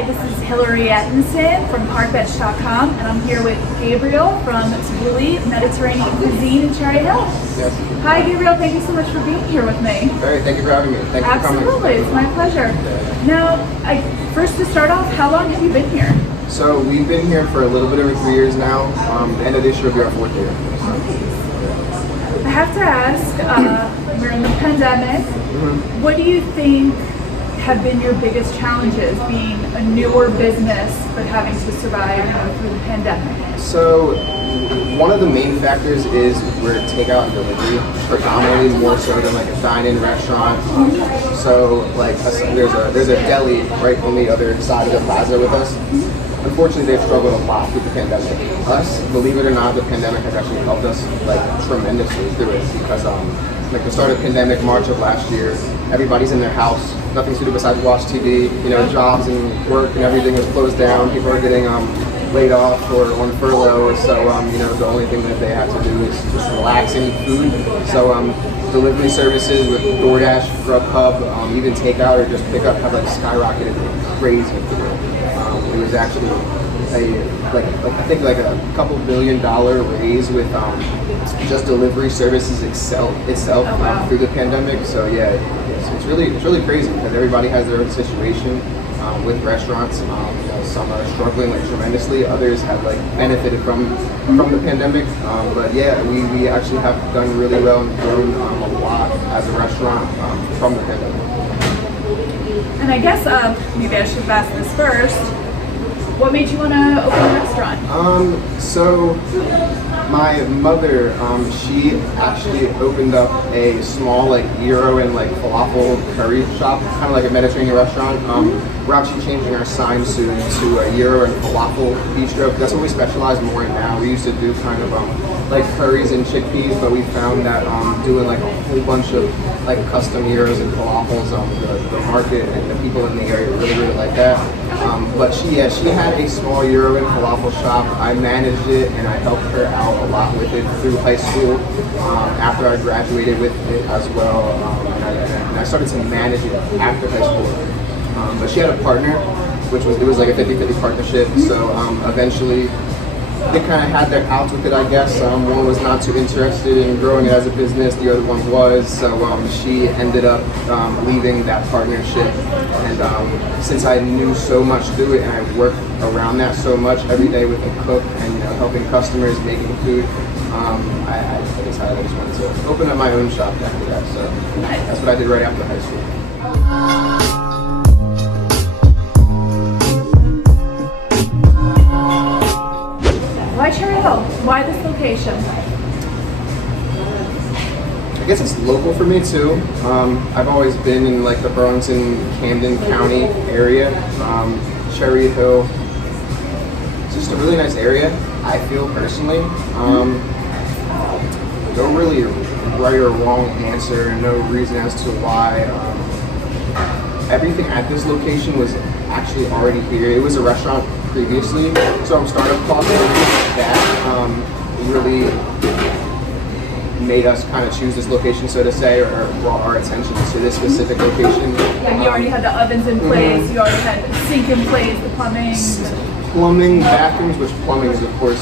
Hi, this is Hilary Ettenson from parkbench.com, and I'm here with Gabriel from Tabboulee Mediterranean Cuisine in Cherry Hill. Yes. Hi, Gabriel. Thank you so much for being here with me. Hey, thank you for having me. Thank you for coming. Absolutely, it's my pleasure. Now, first to start off, how long have you been here? So we've been here for a little bit over 3 years now. The end of this year will be our 4th year. I have to ask, we're in the pandemic. What do you think have been your biggest challenges being a newer business but having to survive through the pandemic? So one of the main factors is we're takeout and delivery, predominantly more so than like a dine-in restaurant. So like there's a deli right on the other side of the plaza with us. Unfortunately, they've struggled a lot with the pandemic. Us, believe it or not, the pandemic has actually helped us like tremendously through it because like the start of the pandemic, March of last year, everybody's in their house, nothing to do besides watch TV. Jobs and work and everything is closed down. People are getting laid off or on furlough. So the only thing that they have to do is just relax and eat food. So delivery services with DoorDash, Grubhub, even takeout or just pickup have like skyrocketed crazy. It was actually I think a couple $1 billion raise with just delivery services itself through the pandemic. So yeah, it's really crazy because everybody has their own situation with restaurants. Some are struggling tremendously. Others have benefited from the pandemic. But yeah, we actually have done really well and grown a lot as a restaurant from the pandemic. And I guess maybe I should ask this first. What made you want to open a restaurant? So my mother, she actually opened up a small gyro and falafel curry shop, kind of like a Mediterranean restaurant. We're actually changing our sign soon to a gyro and falafel bistro. That's what we specialize more in now. We used to do kind of curries and chickpeas, but we found that doing a whole bunch of custom gyros and falafels, the market and the people in the area really like that. But she had a small gyro and falafel shop. I managed it and I helped her out a lot with it through high school. After I graduated with it as well, and I started to manage it after high school. But she had a partner, it was like a 50-50 partnership. So eventually they kind of had their outs with it, I guess. One was not too interested in growing it as a business, the other one was. So she ended up leaving that partnership. And since I knew so much through it and I worked around that so much every day with a cook and helping customers, making food, I decided I just wanted to open up my own shop after that. So that's what I did right after high school. Why Cherry Hill? Why this location? I guess it's local for me too. I've always been in the Burlington, Camden County area. Cherry Hill, it's just a really nice area, I feel personally. No really right or wrong answer, no reason as to why. Everything at this location was actually already here. It was a restaurant previously, so startup costs that really made us kind of choose this location, so to say, or brought our attention to this specific location. Yeah, you already had the ovens in place, you already had the sink in place, the plumbing, bathrooms, which plumbing is of course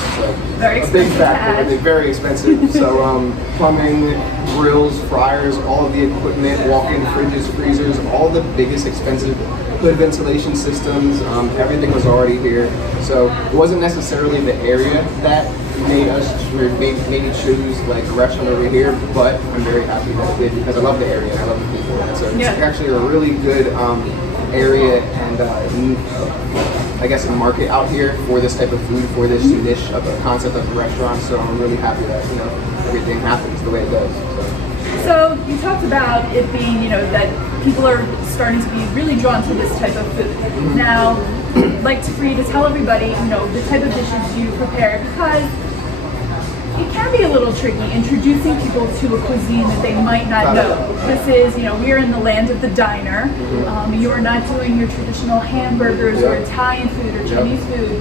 a big factor, they're very expensive. So plumbing, grills, fryers, all of the equipment, walk-in fridges, freezers, all the biggest expensive hood ventilation systems, everything was already here. So it wasn't necessarily the area that made me choose a restaurant over here, but I'm very happy that it did because I love the area and I love the people. And so it's actually a really good area and I guess a market out here for this type of food, for this niche of a concept of a restaurant. So I'm really happy that everything happens the way it does. So you talked about it being that people are starting to be really drawn to this type of food. Now, I'd like for you to tell everybody the type of dishes you prepare because it can be a little tricky introducing people to a cuisine that they might not know. This is, we are in the land of the diner. You are not doing your traditional hamburgers or Italian food or Chinese food.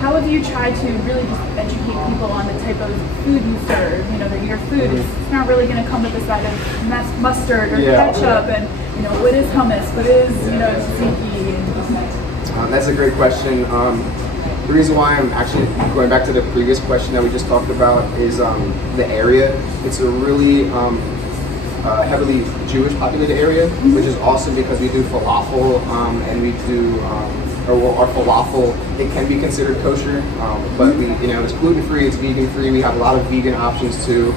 how have you tried to really just educate people on the type of food you serve? You know, that your food is it's not really going to come with a side of mustard or ketchup, and you know, what is hummus, what is you know, tzatziki. That's a great question. The reason why I'm actually going back to the previous question that we just talked about is the area. It's a really heavily Jewish populated area, which is awesome because we do falafel and we do our falafel. It can be considered kosher, but we, you know, it's gluten free, it's vegan free. We have a lot of vegan options too.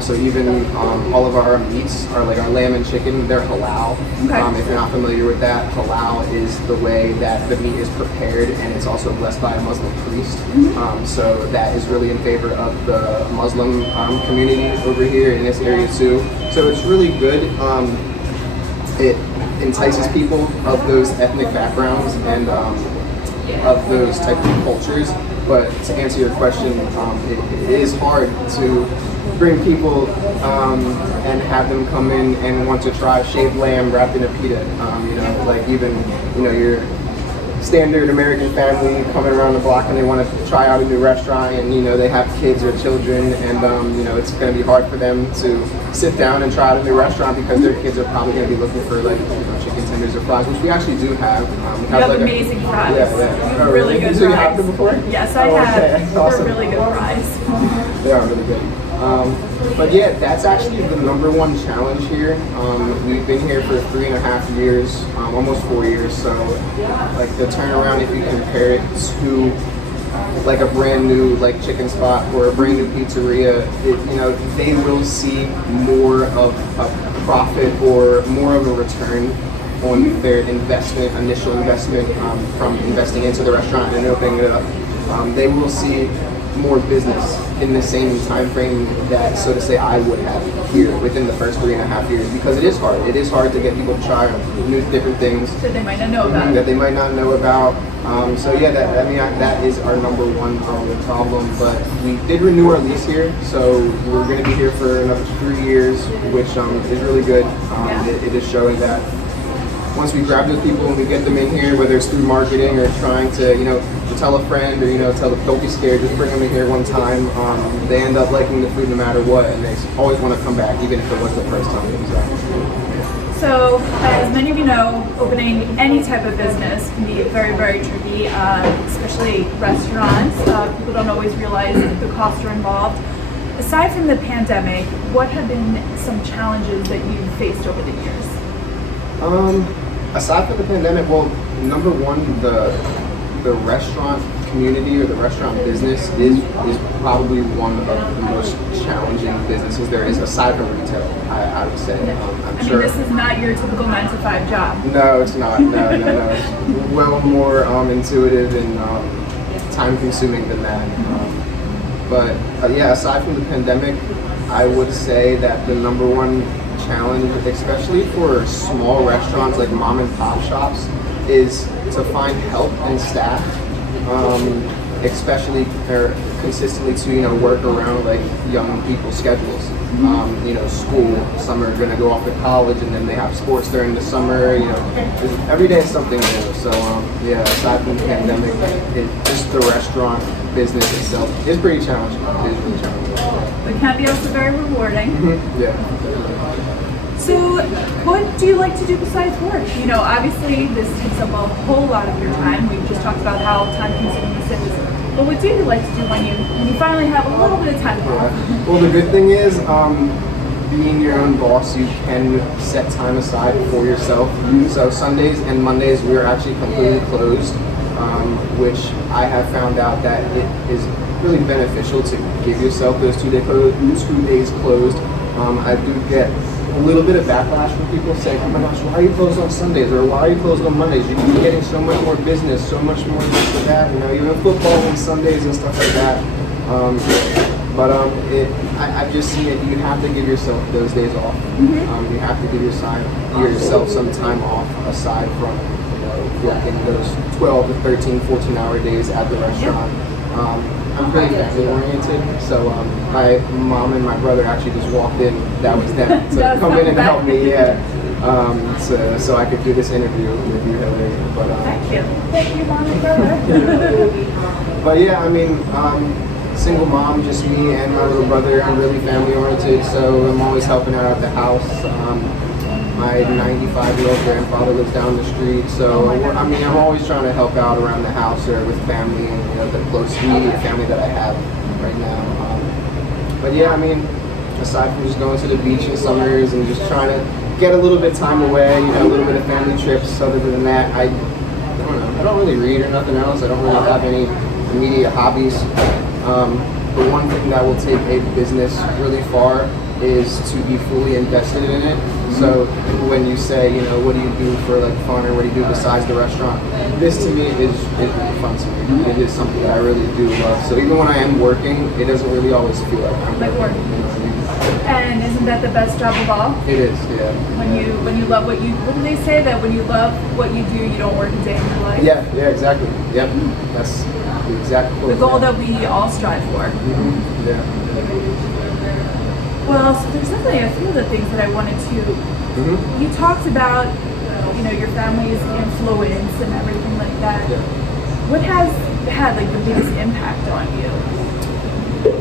So even all of our meats are like our lamb and chicken, they're halal. Okay. If you're not familiar with that, halal is the way that the meat is prepared, and it's also blessed by a Muslim priest. So that is really in favor of the Muslim community over here in this area too. So it's really good. It entices people of those ethnic backgrounds and of those type of cultures. But to answer your question, it is hard to bring people and have them come in and want to try shaved lamb wrapped in a pita. You know, like even, you know, your standard American family coming around the block and they want to try out a new restaurant, and you know, they have kids or children, and you know, it's going to be hard for them to sit down and try out a new restaurant because their kids are probably going to be looking for like, you know, chicken tenders or fries, which we actually do have. We have like amazing fries. Yeah. Oh, really good fries. So you have them before? Yes, I have. Okay. Awesome. They're really good fries. They are really good. But yeah, that's actually the number one challenge here. We've been here for 3.5 years, almost 4 years. So like the turnaround, if you compare it to like a brand new like chicken spot or a brand new pizzeria, you know, they will see more of a profit or more of a return on their investment, initial investment from investing into the restaurant and opening it up. They will see more business in the same time frame that, so to say, I would have here within the first 3.5 years, because it is hard. It is hard to get people to try new different things that they might not know about. That they might not know about. So yeah, that is our number one problem. But we did renew our lease here, so we're going to be here for another 3 years, which is really good. It is showing that once we grab those people and we get them in here, whether it's through marketing or trying to, you know, to tell a friend or, you know, tell them don't be scared, just bring them in here one time, they end up liking the food no matter what, and they always want to come back, even if it was the first time. So, as many of you know, opening any type of business can be very, very tricky, especially restaurants. People don't always realize the costs are involved. Aside from the pandemic, what have been some challenges that you've faced over the years? Aside from the pandemic, well, number one, the restaurant community or the restaurant business is probably one of the most challenging businesses there is, aside from retail, I would say. I'm sure. This is not your typical 9-to-5 job. No, it's not. No. It's well more intuitive and time-consuming than that. But yeah, aside from the pandemic, I would say that the number one challenge, especially for small restaurants like mom and pop shops, is to find help and staff, especially or consistently to, you know, work around like young people's schedules. You know, school, some are going to go off to college and then they have sports during the summer, you know, every day is something new. So yeah, aside from the pandemic, just the restaurant business itself is pretty challenging. It is really challenging. But it can be also very rewarding. Yeah. So, what do you like to do besides work? You know, obviously this takes up a whole lot of your time. We've just talked about how time-consuming this is. But what do you like to do when you finally have a little bit of time off? Well, the good thing is, being your own boss, you can set time aside for yourself. So Sundays and Mondays we are actually completely closed, which I have found out that it is really beneficial to give yourself those 2 days closed. I do get a little bit of backlash from people saying, oh my gosh, why are you closed on Sundays, or why are you closed on Mondays? You're getting so much more business, so much more this or that, you know, even football on Sundays and stuff like that. I've just seen it, you have to give yourself those days off. You have to give yourself some time off aside from, you know, working those 12 to 13, 14-hour days at the restaurant. I'm pretty family oriented, so my mom and my brother actually just walked in. That was them to come in and help me, so I could do this interview with you, Hilary. But thank you, mom and brother. But yeah, I mean, single mom, just me and my little brother. I'm really family oriented, so I'm always helping out at the house. My 95-year-old grandfather lives down the street, so I mean, I'm always trying to help out around the house or with family and the close immediate family that I have right now. But yeah, I mean, aside from just going to the beach in summers and just trying to get a little bit of time away, a little bit of family trips. Other than that, I don't know. I don't really read or nothing else. I don't really have any immediate hobbies. The one thing that will take a business really far is to be fully invested in it. So when you say, what do you do for like fun or what do you do besides the restaurant? This to me is really fun to me. It is something that I really do love. So even when I am working, it doesn't really always feel like I'm working. And isn't that the best job of all? It is, yeah. When you love what you, wouldn't they say that when you love what you do, you don't work a day in your life? Yeah, exactly. Yep, that's the exact quote. The goal that we all strive for. Mm-hmm. Yeah. Well, so there's definitely a few of the things that I wanted to. Mm-hmm. You talked about, your family's influence and everything like that. Yeah. What has had like the biggest impact on you?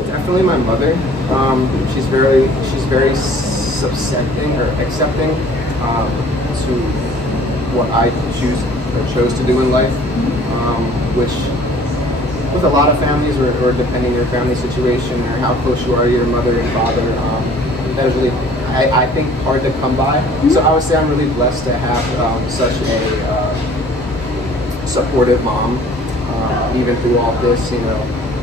Definitely my mother. She's very accepting to what I chose to do in life, which with a lot of families or depending on your family situation or how close you are to your mother and father, that is really, I think, hard to come by. So I would say I'm really blessed to have such a supportive mom, even through all this.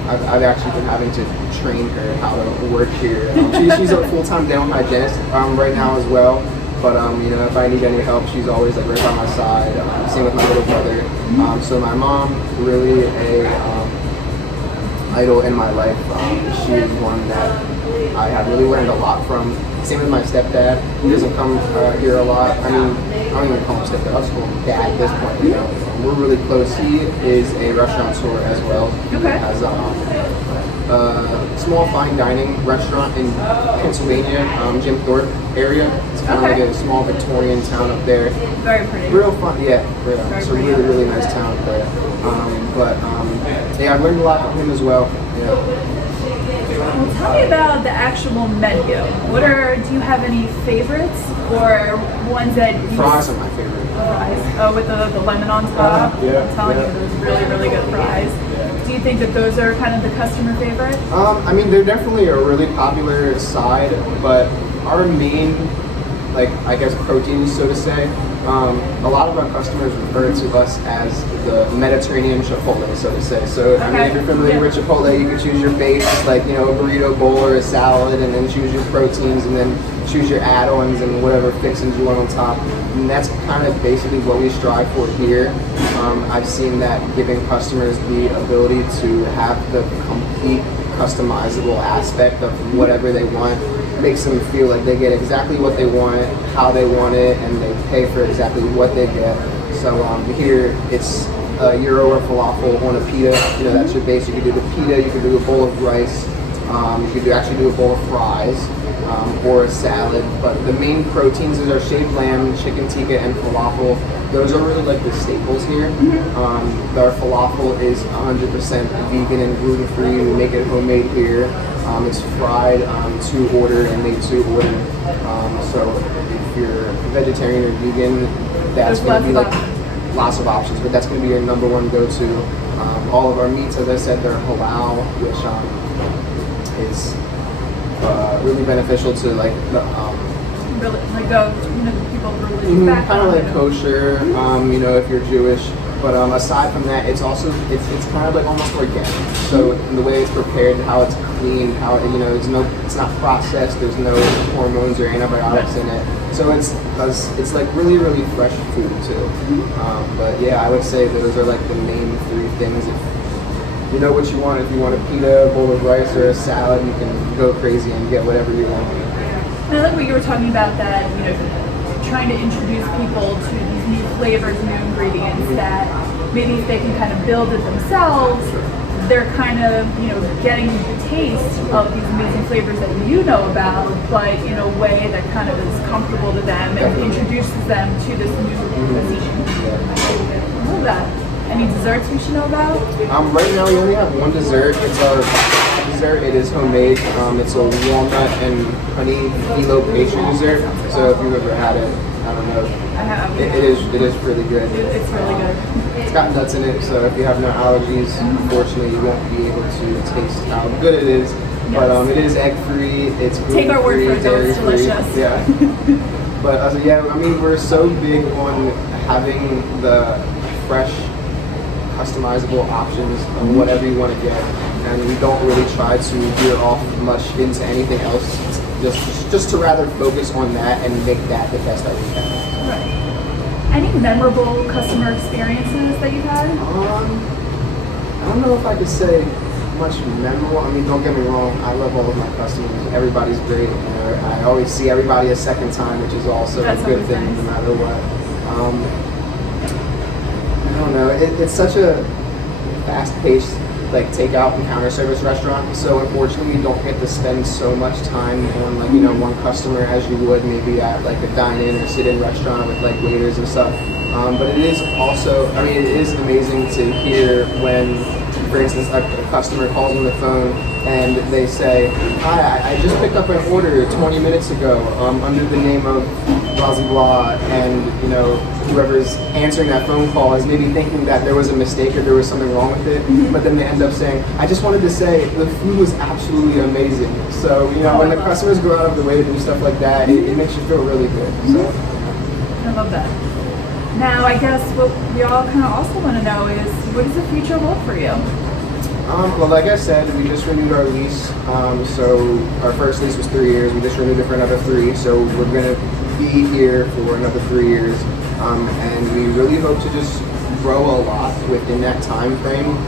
I've actually been having to train her how to work here. She's a full-time dental hygienist right now as well. But if I need any help, she's always like right by my side. Same with my little brother. So my mom, really a idol in my life. She is one that I have really learned a lot from. Same with my stepdad. He doesn't come here a lot. I mean, I don't even call him stepdad. I'll just call him dad at this point. We're really close. He is a restaurateur as well. He has a small fine dining restaurant in Pennsylvania, Jim Thorpe area. It's kind of like a small Victorian town up there. Very pretty. Real fun, yeah. It's a really, really nice town up there. Yeah, I've learned a lot from him as well. Yeah. Well, tell me about the actual menu. Do you have any favorites or ones that you... Fries are my favorite. Fries. Oh, with the lemon on top? Yeah. I'm telling you, those really, really good fries. Yeah. Do you think that those are kind of the customer favorite? I mean, they're definitely a really popular side, but our main, I guess, protein, so to say, a lot of our customers refer to us as the Mediterranean Chipotle, so to say. So, I mean, if you're familiar with Chipotle, you can choose your base, a burrito bowl or a salad, and then choose your proteins, and then choose your add-ons and whatever fixings you want on top. And that's kind of basically what we strive for here. I've seen that giving customers the ability to have the complete customizable aspect of whatever they want makes them feel like they get exactly what they want, how they want it, and they pay for exactly what they get. So here it's a gyro or falafel on a pita. That's your base. You could do the pita, you could do a bowl of rice, you could actually do a bowl of fries, or a salad. But the main proteins is our shaved lamb, chicken tikka, and falafel. Those are really the staples here. Our falafel is 100% vegan and gluten-free. We make it homemade here. It's fried to order and made to order. So if you're vegetarian or vegan, that's going to be lots of options. But that's going to be your number one go-to. All of our meats, as I said, they're halal, which is really beneficial to people religious background. Kind of like kosher, if you're Jewish. But aside from that, it's kind of almost organic. So in the way it's prepared, how it's clean, how it's not processed. There's no hormones or antibiotics in it. So it's really, really fresh food too. But yeah, I would say those are the main three things. If you know what you want, if you want a pita, a bowl of rice, or a salad, you can go crazy and get whatever you want. And I like what you were talking about, that trying to introduce people to these new flavors, new ingredients, that maybe if they can kind of build it themselves, they're kind of getting the taste of these amazing flavors that you know about, but in a way that kind of is comfortable to them and introduces them to this new cuisine. I love that. Any desserts we should know about? Right now we only have one dessert. It's our dessert. It is homemade. It's a walnut and honey phyllo pastry dessert. So if you've ever had it, I don't know. I have. It is really good. It's really good. It's got nuts in it, so if you have no allergies, unfortunately you won't be able to taste how good it is. But it is egg free. It's Take our word for it, though. It's dairy-free. delicious. Yeah. But yeah, I mean, we're so big on having the fresh, customizable options of whatever you want to get, and we don't really try to veer off much into anything else. Just to rather focus on that and make that the best that we can. Right. Any memorable customer experiences that you've had? I don't know if I could say much memorable. I mean, don't get me wrong, I love all of my customers. Everybody's great. I always see everybody a second time, which is also That's a good thing, nice. no matter what. I don't know. It's such a fast-paced, like takeout and counter service restaurant. So unfortunately, you don't get to spend so much time on one customer as you would maybe at like a dine-in or sit-in restaurant with like waiters and stuff. But it is also, I mean, it is amazing to hear when, for instance, a customer calls on the phone and they say, "Hi, I just picked up an order 20 minutes ago under the name of blah blah blah," and whoever's answering that phone call is maybe thinking that there was a mistake or there was something wrong with it, but then they end up saying, "I just wanted to say the food was absolutely amazing." So when the customers go out of the way to do stuff like that, it makes you feel really good. So I love that. Now, I guess what we all kind of also want to know is, what does the future hold for you? Well, like I said, we just renewed our lease. So our first lease was 3 years. We just renewed it for another 3. So we're going to be here for another 3 years. And we really hope to just grow a lot within that time frame.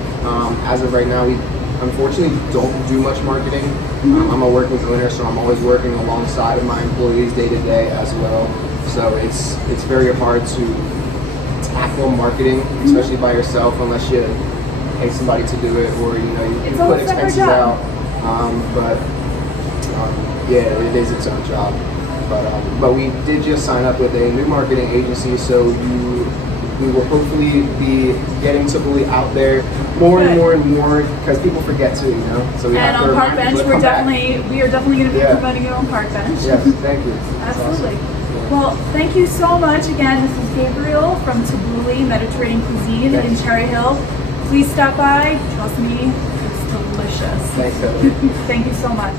As of right now, we unfortunately don't do much marketing. I'm a working owner, so I'm always working alongside of my employees day to day as well. So it's very hard to tackle marketing, especially by yourself, unless you pay somebody to do it, or you put expenses out. Yeah, it is its own job. But we did just sign up with a new marketing agency, so we will hopefully be getting Tabboulee out there more and more and more, because people forget to, So we have to on Park Bench, we are definitely going to be promoting you on Park Bench. Yes, thank you. Absolutely. Well, thank you so much. Again, this is Gabriel from Tabboulee Mediterranean Cuisine in Cherry Hill. Please stop by. Trust me, it's delicious. Thanks, Hilary. Thank you so much.